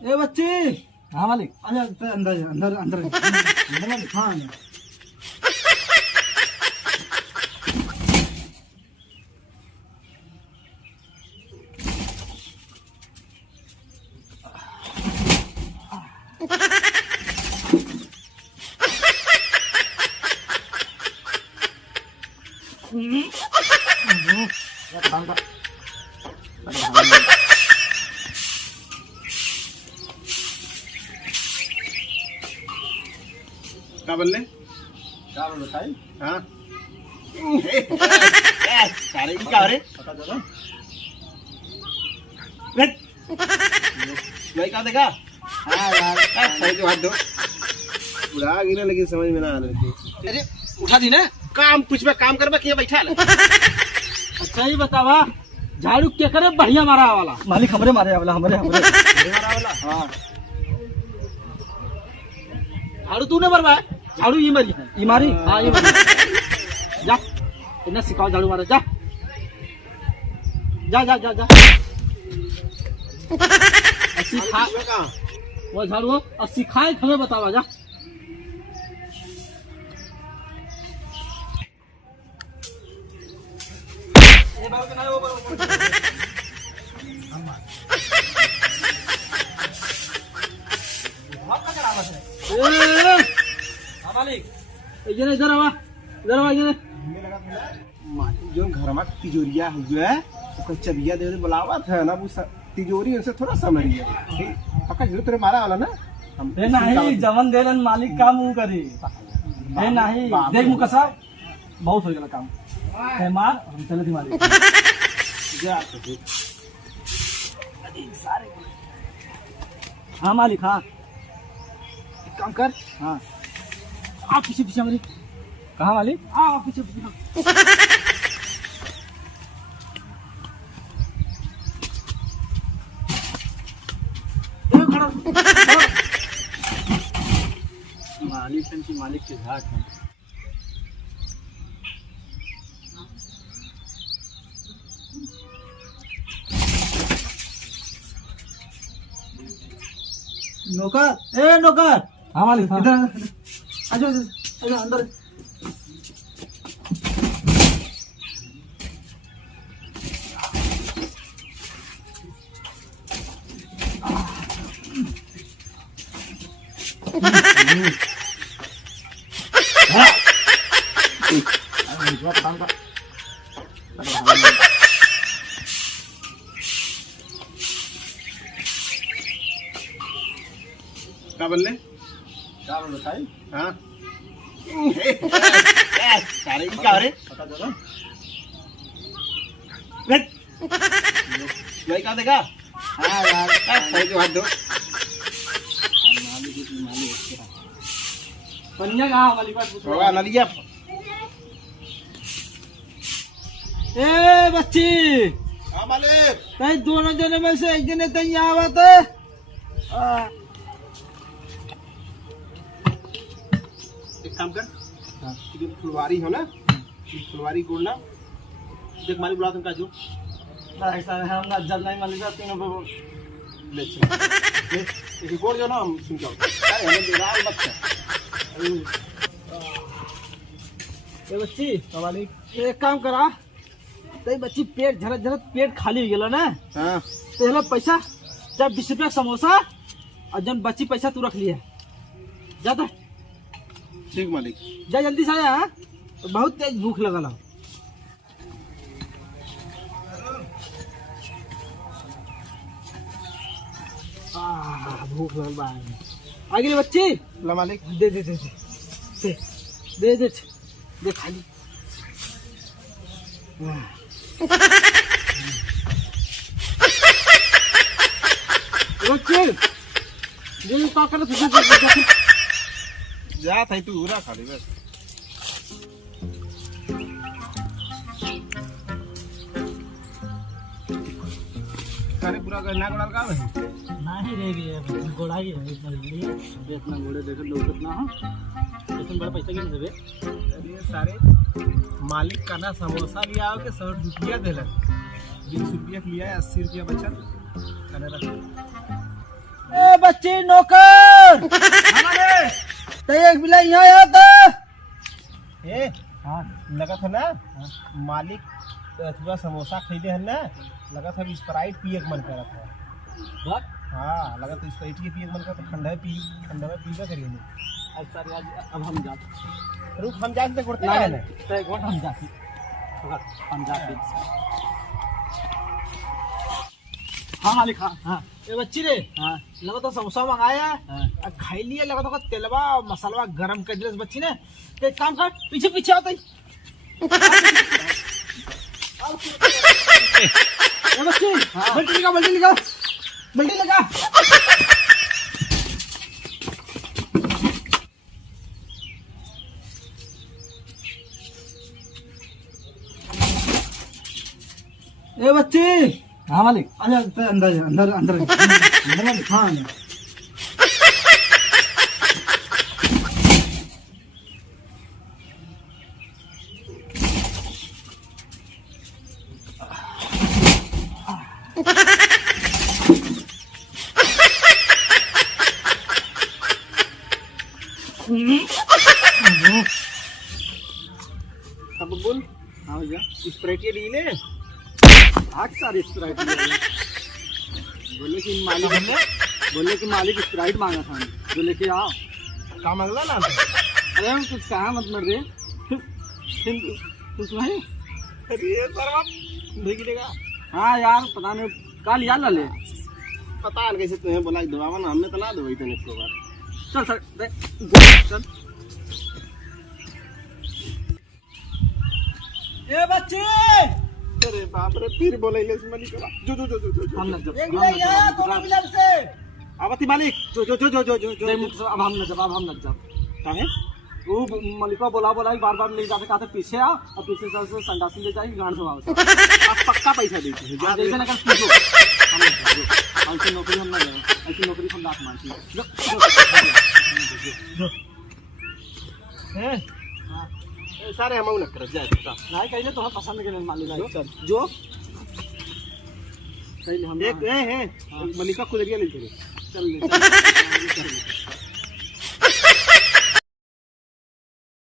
ए बच्ची। हाँ मालिक। अच्छा अंदर अंदर अंदर अंदर। हाँ क्या बोल रहे? क्या बोल बताई? हाँ सारे क्या हो रहे? पता चला भाई क्या देखा? हाँ यार सही जो हाथ दो बुरा गिरा लेकिन समझ में ना आ रही। अरे उठा दी ना। काम कुछ में काम करवा किया बैठा है। अच्छा ही बतावा झाड़ू के करे बढ़िया मारा वाला। मालिक हमरे मारे वाला हमरे हमरे मारा वाला। हाँ झाड़ू तूने मरवाया। झाड़ू ये मरी है। ई मारी। हाँ ये मरी। जा इन्हें सिखाओ झाड़ू मारा। जा जा जा जा जा सिखा वो झाड़ू और सिखाए हमें बतावा। जा इधर आवा जो घर में तिजोरिया है जो है उसका चबिया दे बुलावा था ना वो तिजोरी उनसे थोड़ा समझ रही है। पक्का जो तेरे मारा वाला ना हम नहीं जमन देलन मालिक काम वो करी नहीं देख मुकसा बहुत हो गया काम है मार हम चले थी मालिक जा हाँ मालिक हाँ एक काम कर। हाँ आप पीछे पीछे हमारी। कहाँ मालिक? आप पीछे पीछे। मालिक के झाट है। नौकर ए नौकर। हाँ मालिक हाँ। इधर आजा आजा अंदर। क्या बोल रहे? क्या बोल बताई? हाँ सारे क्या हो रहे? पता चला भाई क्या देखा? हाँ यार सही जो हाथ दो पन्या कहाँ वाली बात पूछ होगा ना लिया। ए बच्ची। हाँ मालिक। कहीं दोनों जने में से एक जने तई यहाँ बात है। एक काम कर जो फुलवारी हो ना फुलवारी कोड़ना देख मालिक बुला तुमका जो ऐसा हम ना जब नहीं मालिक तीनों पे ले चल एक कोड़ जो ना हम सुन जाओ। अरे हमें दिलाल मत कर। ए बच्ची मालिक एक काम करा। तई बच्ची पेट झरत झरत पेट खाली हो गया ना। हाँ तेरा पैसा जब 20 रुपया समोसा और जब बची पैसा तू रख लिया। जाता ठीक मालिक। जा जल्दी से आया। बहुत तेज भूख लगल है। भूख लगल बा। आगे बच्ची ला मालिक। दे दे दे दे दे दे दे खाली। बच्ची ये का कर जा था तू पूरा खा ले बस। सारे पूरा करना को डाल का है नहीं रे रे गोड़ाई है इतना बड़ी इतना गोड़े देख लो कितना हो इतना बड़ा पैसा क्यों देबे। अरे सारे मालिक का ना समोसा लिया हो के 100 रुपया देलन 20 रुपया लिया है 80 रुपया बचल कने रख ए बच्ची नौकर तो एक बिला यहाँ आया था। ए हाँ लगा था ना मालिक थोड़ा समोसा खरीदे है ना, लगा था स्प्राइट पिए का मन करा था। बस हाँ लगा तो स्प्राइट के पिए का मन करा तो ठंडा में पीवा करिए नहीं। अच्छा अब हम जाते रुक हम जाते करते नहीं, हैं नहीं, तो एक बार हम जाते हम जाते। हाँ मालिक हाँ हाँ ए बच्ची रे हाँ लगा तो समोसा मंगाया हाँ। खाई लिया, लगा तो तेलवा मसाला गरम कर दिया बच्ची ने। तो एक काम कर पीछे पीछे आता बच्ची हाँ। बल्टी लगा बल्टी लगा। ए बच्ची हाँ मालिक अंदर अंदर अंदर अंदर मालिक हाँ अब बोल हाँ भैया स्प्राइट ये ली ले। आठ सारी स्प्राइट बोले कि मालिक स्प्राइट मांगा था जो लेके आओ। काम अगला ना अरे हम कुछ कहा मत मर रहे कुछ नहीं। अरे सर देख लेगा हाँ यार पता नहीं कल याद ले पता नहीं कैसे तुम्हें बोला दबावा ना, हमने तो ना दबाई तने एक बार। चल सर चल ए बच्चे अरे बाप रे फिर बोले ले मनी करा जो हम न जब एक बिला यहाँ दोनों बिला से आवती मालिक जो अब हम न जब काहे वो मलिका बोला बार बार ले जाते कहते पीछे आओ और पीछे से संडासी ले जाएगी गांड से वापस आप पक्का पैसा देते हैं आप जैसे नगर पूछो ऐसी नौकरी हम ना जाए ऐसी नौकरी हम लाख मानती हैं सारे हम न कर जाए नहीं कहीं तो पसंद के मालिक चल जो कहीं हम एक है मलिका खुदरिया ले चले चल